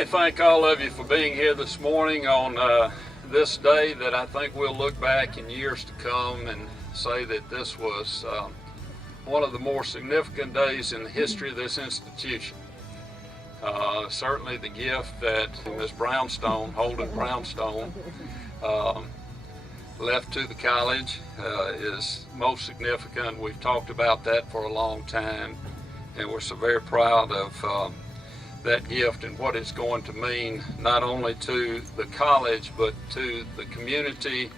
I thank all of you for being here this morning on this day that I think we'll look back in years to come and say that this was one of the more significant days in the history of this institution. Certainly the gift that Ms. Brownstone, Holden Brownstone, left to the college is most significant. We've talked about that for a long time, and we're so very proud of that gift and what it's going to mean not only to the college but to the community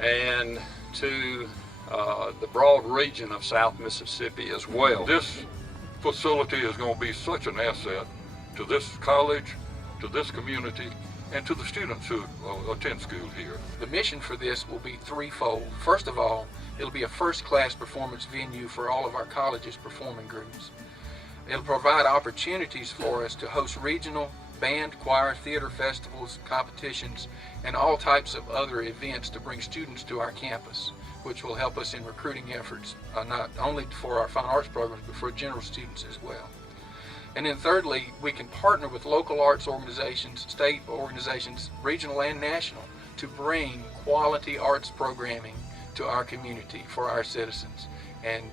and to the broad region of South Mississippi as well. This facility is going to be such an asset to this college, to this community, and to the students who attend school here. The mission for this will be threefold. First of all, it'll be a first-class performance venue for all of our college's performing groups. It'll provide opportunities for us to host regional band, choir, theater festivals, competitions, and all types of other events to bring students to our campus, which will help us in recruiting efforts, not only for our fine arts programs, but for general students as well. And then thirdly, we can partner with local arts organizations, state organizations, regional and national, to bring quality arts programming to our community for our citizens. And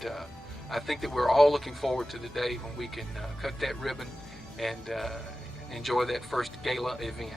I think that we're all looking forward to the day when we can cut that ribbon and enjoy that first gala event.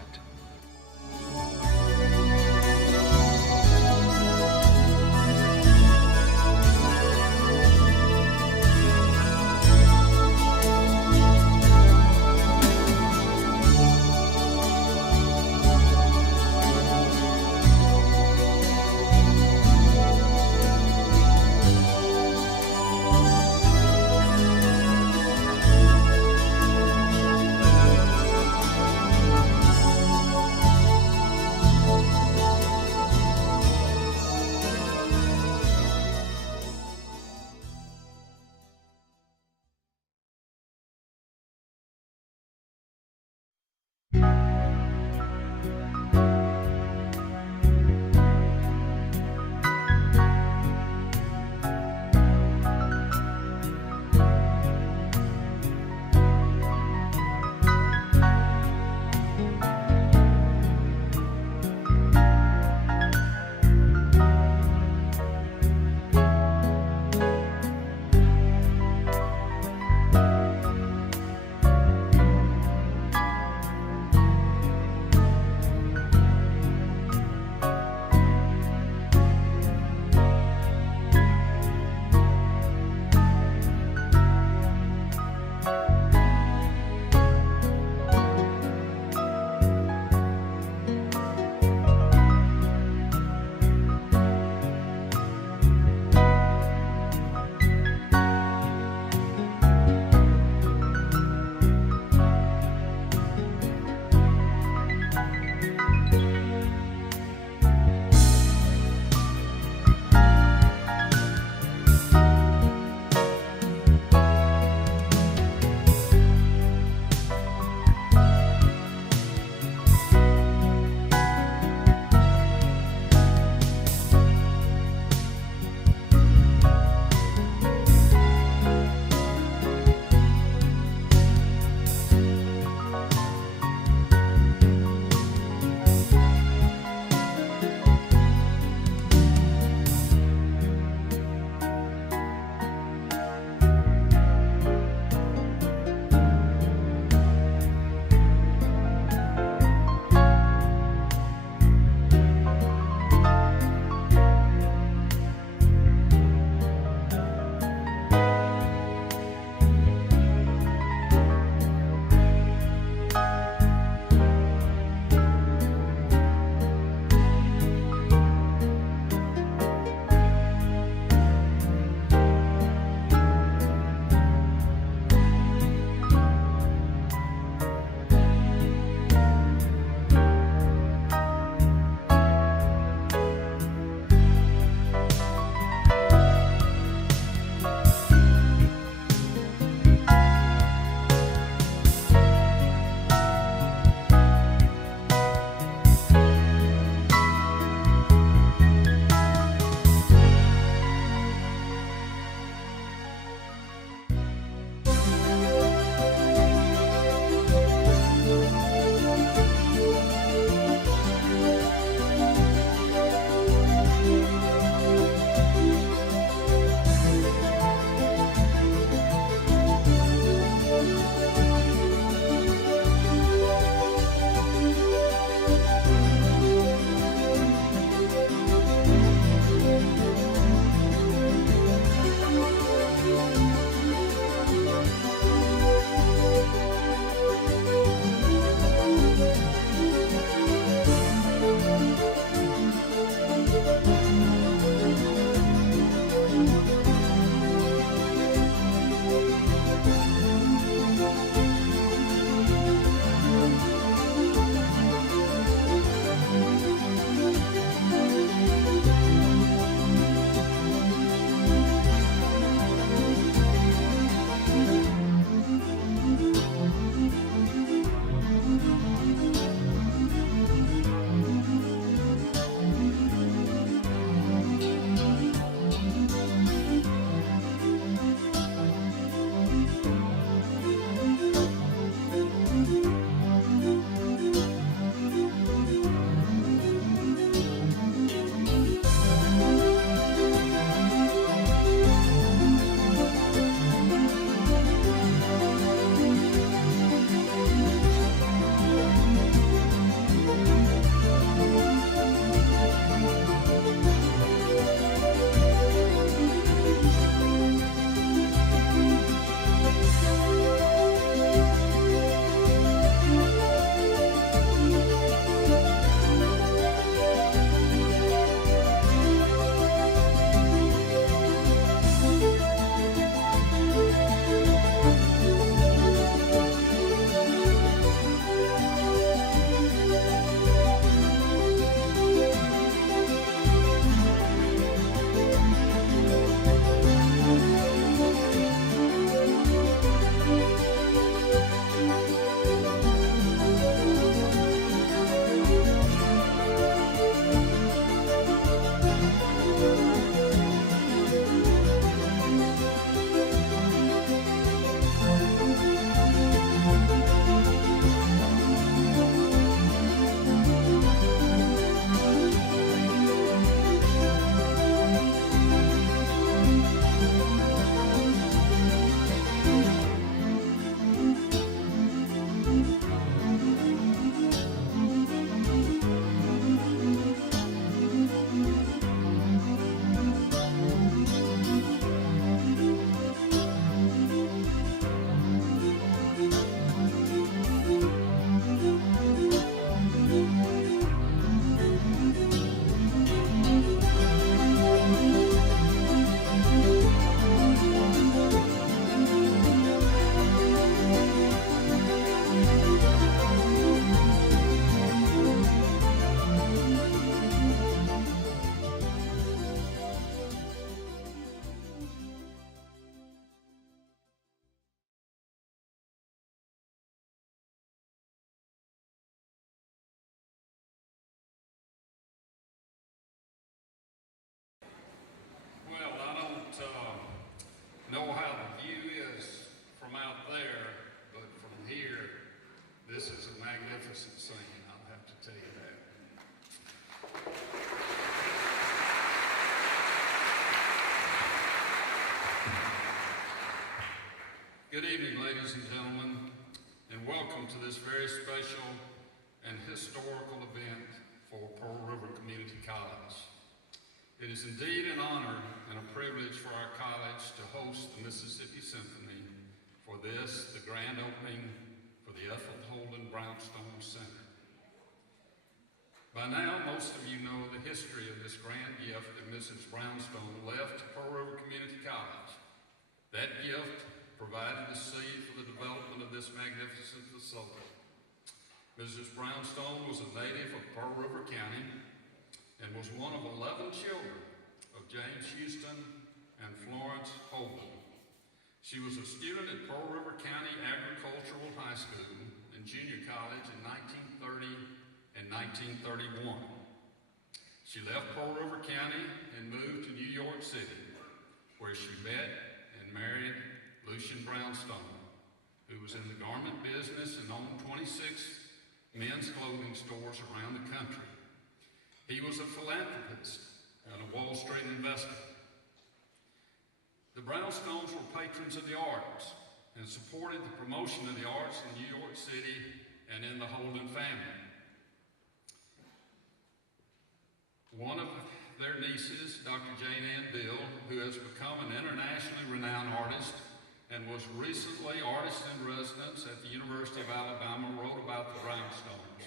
This is a magnificent scene, I'll have to tell you that. Good evening, ladies and gentlemen, and welcome to this very special and historical event for Pearl River Community College. It is indeed an honor and a privilege for our college to host the Mississippi Symphony for this, the grand opening for the Ethel, Holden, Brownstone Center. By now, most of you know the history of this grand gift that Mrs. Brownstone left to Pearl River Community College. That gift provided the seed for the development of this magnificent facility. Mrs. Brownstone was a native of Pearl River County and was one of 11 children of James Houston and Florence Holden. She was a student at Pearl River County Agricultural High School and Junior College in 1930 and 1931. She left Pearl River County and moved to New York City, where she met and married Lucian Brownstone, who was in the garment business and owned 26 men's clothing stores around the country. He was a philanthropist and a Wall Street investor. The Brownstones were patrons of the arts and supported the promotion of the arts in New York City and in the Holden family. One of their nieces, Dr. Jane Ann Dill, who has become an internationally renowned artist and was recently artist in residence at the University of Alabama, wrote about the Brownstones.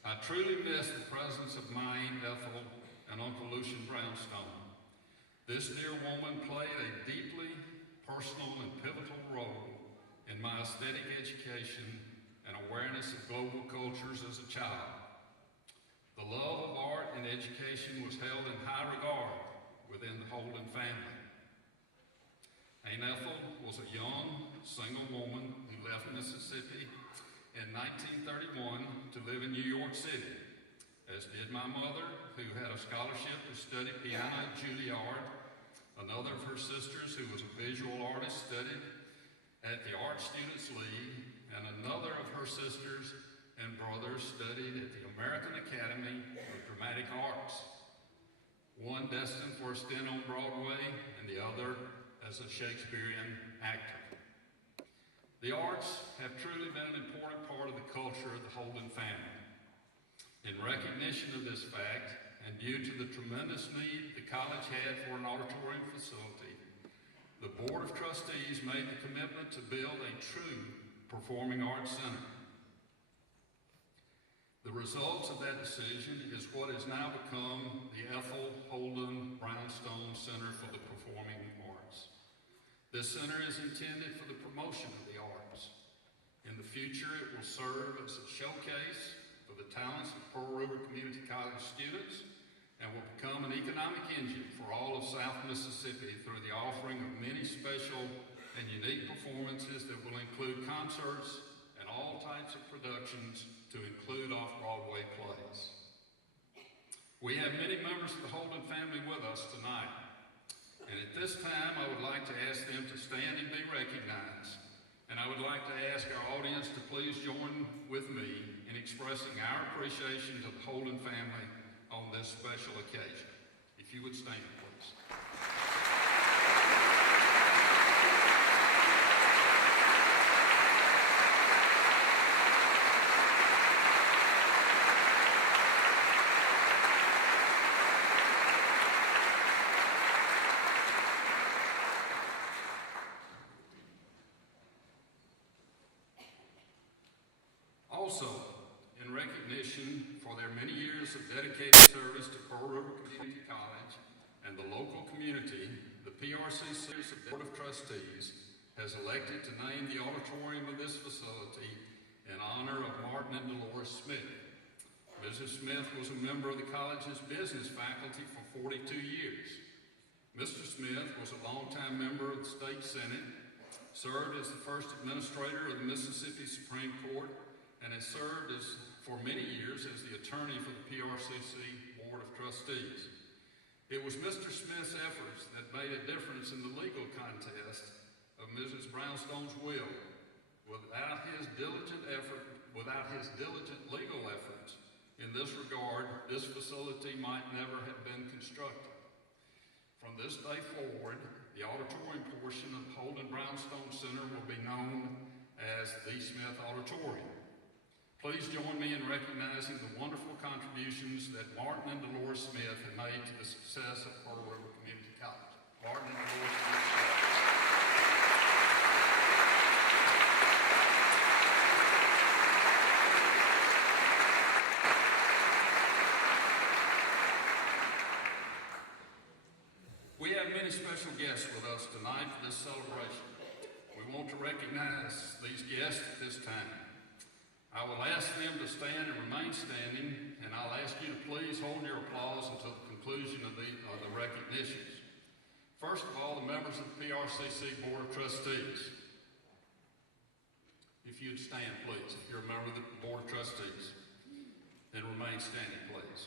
I truly miss the presence of my Aunt Ethel and Uncle Lucian Brownstone. This dear woman played a deeply personal and pivotal role in my aesthetic education and awareness of global cultures as a child. The love of art and education was held in high regard within the Holden family. Aunt Ethel was a young, single woman who left Mississippi in 1931 to live in New York City, as did my mother, who had a scholarship to study piano at Juilliard. Another of her sisters, who was a visual artist, studied at the Art Students League, and another of her sisters and brothers studied at the American Academy of Dramatic Arts, one destined for a stint on Broadway and the other as a Shakespearean actor. The arts have truly been an important part of the culture of the Holden family. In recognition of this fact, and due to the tremendous need the college had for an auditorium facility, the Board of Trustees made the commitment to build a true performing arts center. The results of that decision is what has now become the Ethel Holden Brownstone Center for the Performing Arts. This center is intended for the promotion of the arts. In the future, it will serve as a showcase for the talents of Pearl River Community College students and will become an economic engine for all of South Mississippi through the offering of many special and unique performances that will include concerts and all types of productions to include off-Broadway plays. We have many members of the Holden family with us tonight, and at this time I would like to ask them to stand and be recognized. And I would like to ask our audience to please join with me in expressing our appreciation to the Holden family on this special occasion. If you would stand, please. Also, in recognition for their many years of dedicated service to Pearl River Community College and the local community, the PRCC's Board of Trustees has elected to name the auditorium of this facility in honor of Martin and Dolores Smith. Mrs. Smith was a member of the college's business faculty for 42 years. Mr. Smith was a longtime member of the State Senate, served as the first administrator of the Mississippi Supreme Court, and has served for many years as the attorney for the PRCC Board of Trustees. It was Mr. Smith's efforts that made a difference in the legal contest of Mrs. Brownstone's will. Without his diligent effort without his diligent legal efforts in this regard, this facility might never have been constructed. From this day forward, the auditorium portion of Holden Brownstone Center will be known as the Smith Auditorium. Please join me in recognizing the wonderful contributions that Martin and Dolores Smith have made to the success of Pearl River Community College. Martin and Dolores Smith. We have many special guests with us tonight for this celebration. We want to recognize these guests at this time. I will ask them to stand and remain standing, and I'll ask you to please hold your applause until the conclusion of the recognitions. First of all, the members of the PRCC Board of Trustees. If you'd stand, please, if you're a member of the Board of Trustees, and remain standing, please.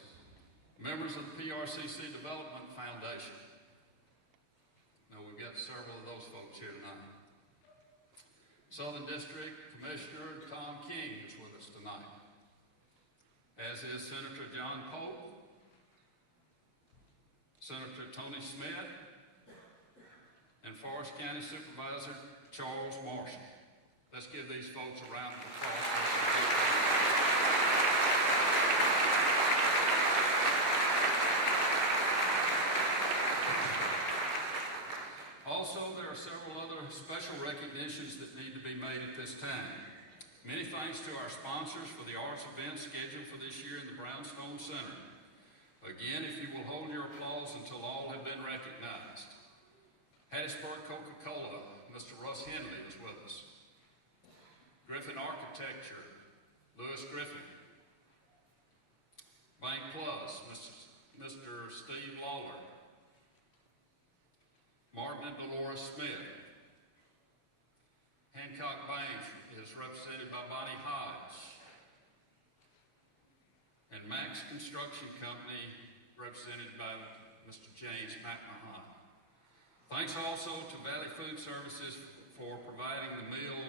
Members of the PRCC Development Foundation. Now, we've got several of those folks here tonight. Southern District Commissioner Tom King is with us tonight, as is Senator John Pope, Senator Tony Smith, and Forest County Supervisor Charles Marshall. Let's give these folks a round of applause. Also, there are several other special recognitions that need to be made at this time. Many thanks to our sponsors for the arts events scheduled for this year in the Brownstone Center. Again, if you will hold your applause until all have been recognized. Hattiesburg Coca-Cola, Mr. Russ Henley is with us. Griffin Architecture, Lewis Griffin. Bank Plus, Mr. Steve Lawler. Martin and Dolores Smith. Hancock Bank is represented by Bonnie Hodge. And Max Construction Company, represented by Mr. James McMahon. Thanks also to Valley Food Services for providing the meal,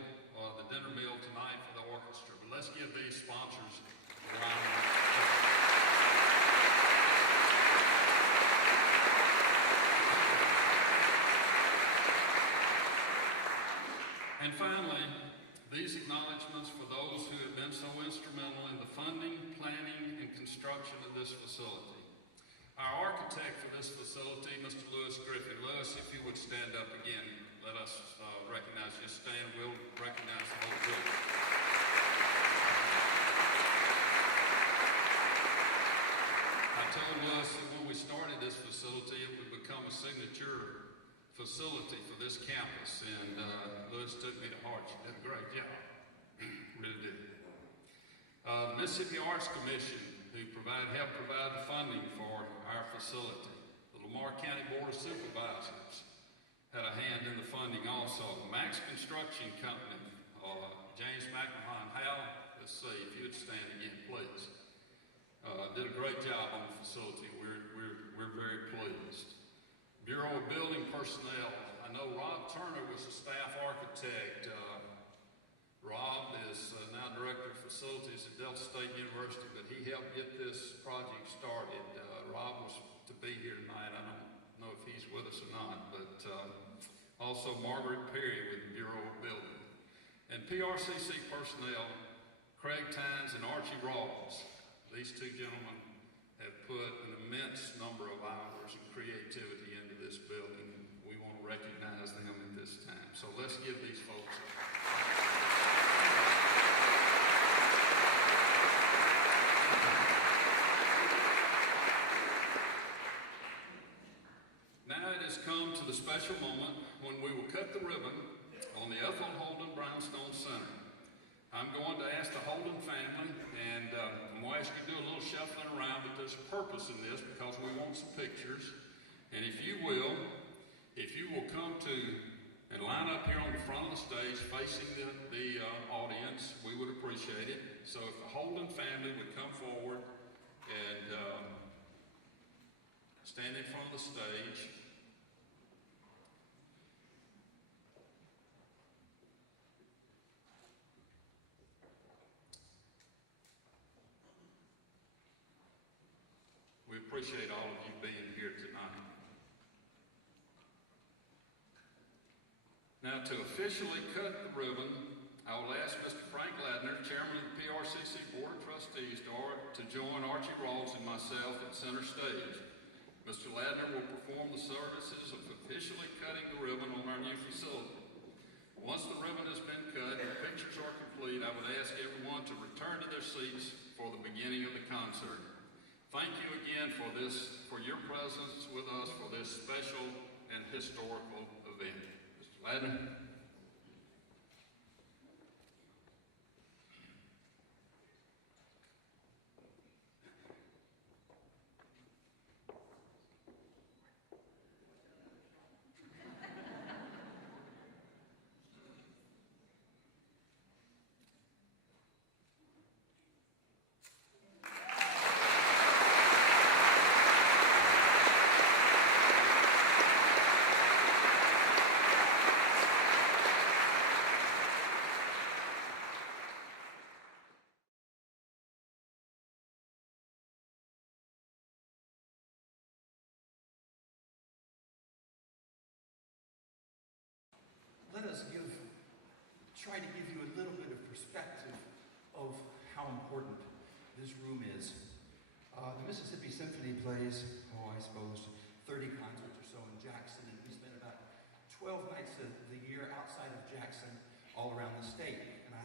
the dinner meal tonight for the orchestra. But let's give these sponsors a round of applause. And finally, these acknowledgments for those who have been so instrumental in the funding, planning, and construction of this facility. Our architect for this facility, Mr. Lewis Griffin. Lewis, if you would stand up again, let us recognize you. Stand, we'll recognize the whole group. I told Lewis that when we started this facility, it would become a signature facility for this campus, and Lewis took me to heart. She did a great job, really did. The Mississippi Arts Commission, who helped provide the funding for our facility. The Lamar County Board of Supervisors had a hand in the funding also. Max Construction Company, James McMahon. Hal, let's see, if you'd stand again, please. Did a great job on the facility. We're very pleased. Bureau of Building Personnel. I know Rob Turner was a staff architect. Rob is now Director of Facilities at Delta State University, but he helped get this project started. Rob was to be here tonight. I don't know if he's with us or not, but also Margaret Perry with the Bureau of Building. And PRCC personnel, Craig Tynes and Archie Rawls. These two gentlemen have put an immense number of hours and creativity into this building. We want to recognize them at this time. So let's give these folks a... Now it has come to the special moment when we will cut the ribbon on the Ethel Holden Brownstone Center. I'm going to ask the Holden family, and I'm going to ask you to do a little shuffling around, but there's a purpose in this because we want some pictures. And if you will come to and line up here on the front of the stage facing the audience, we would appreciate it. So if the Holden family would come forward and stand in front of the stage. appreciate all of you being here tonight. Now, to officially cut the ribbon, I will ask Mr. Frank Ladner, Chairman of the PRCC Board of Trustees, to join Archie Rawls and myself at center stage. Mr. Ladner will perform the services of officially cutting the ribbon on our new facility. Once the ribbon has been cut and pictures are complete, I would ask everyone to return to their seats for the beginning of the concert. Thank you again for your presence with us for this special and historical event. Mr. Ladner. Let us try to give you a little bit of perspective of how important this room is. The Mississippi Symphony plays, I suppose, 30 concerts or so in Jackson, and we spend about 12 nights of the year outside of Jackson, all around the state. And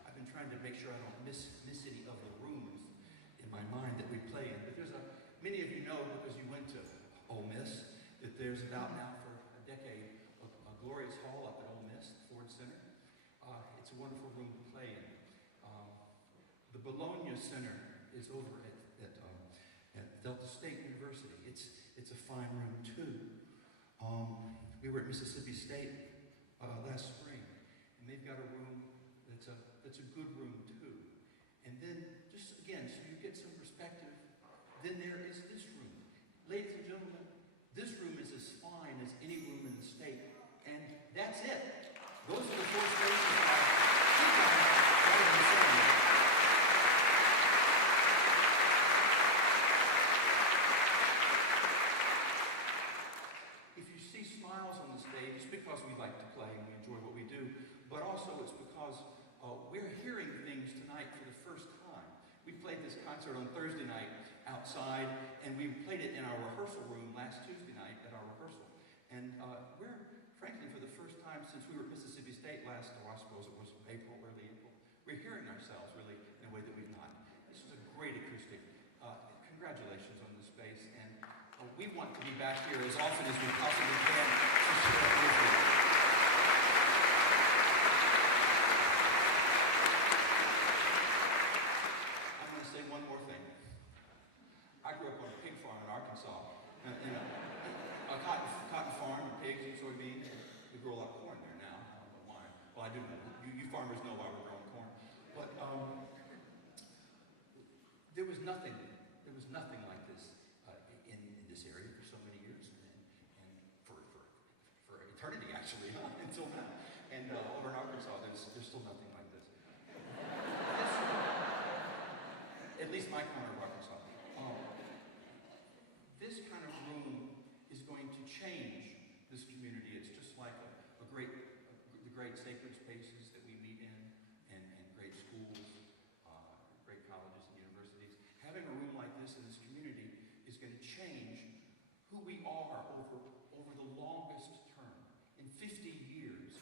I've been trying to make sure I don't miss any of the rooms in my mind that we play in. But many of you know, because you went to Ole Miss, that there's about now for a decade a glorious hall up at Ole Miss, Ford Center. It's a wonderful room to play in. The Bologna Center is over at Delta State University. It's a fine room too. We were at Mississippi State last spring, and they've got a room that's a good room too. And then, just again, so you get some perspective, then there is this room. Ladies and gentlemen, this room is as fine as any room in the state. And that's it. Those are the four spaces. If you see smiles on the stage, it's because we like to play and we enjoy what we do, but also it's because we're hearing things tonight for the first time. We played this concert on Thursday night outside, and we played it in our rehearsal room last Tuesday night at our rehearsal. And we're, frankly, for the first time since we were at Mississippi State last, I suppose it was early April, we're hearing ourselves really in a way that we've not. This is a great acoustic. Congratulations on this space, and we want to be back here as often as we possibly can to share it with you. I'm going to say one more thing. I grew up on a pig farm in Arkansas. A cotton farm, and pigs and soybeans. We grow a lot of corn there now. I don't know why. Well, I do know. You farmers know why we're growing corn. But there was nothing like this in this area for so many years, and for eternity actually, until now. And over in Arkansas, there's still nothing like this. At least my corner of Arkansas. This kind of room is going to change this community. It's just like the great sacred spaces that we meet in, and great schools, great colleges and universities. Having a room like this in this community is going to change who we are over the longest term. In 50 years,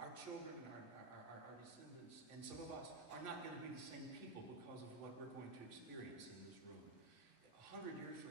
our children, our descendants, and some of us are not going to be the same people because of what we're going to experience in this room. 100 years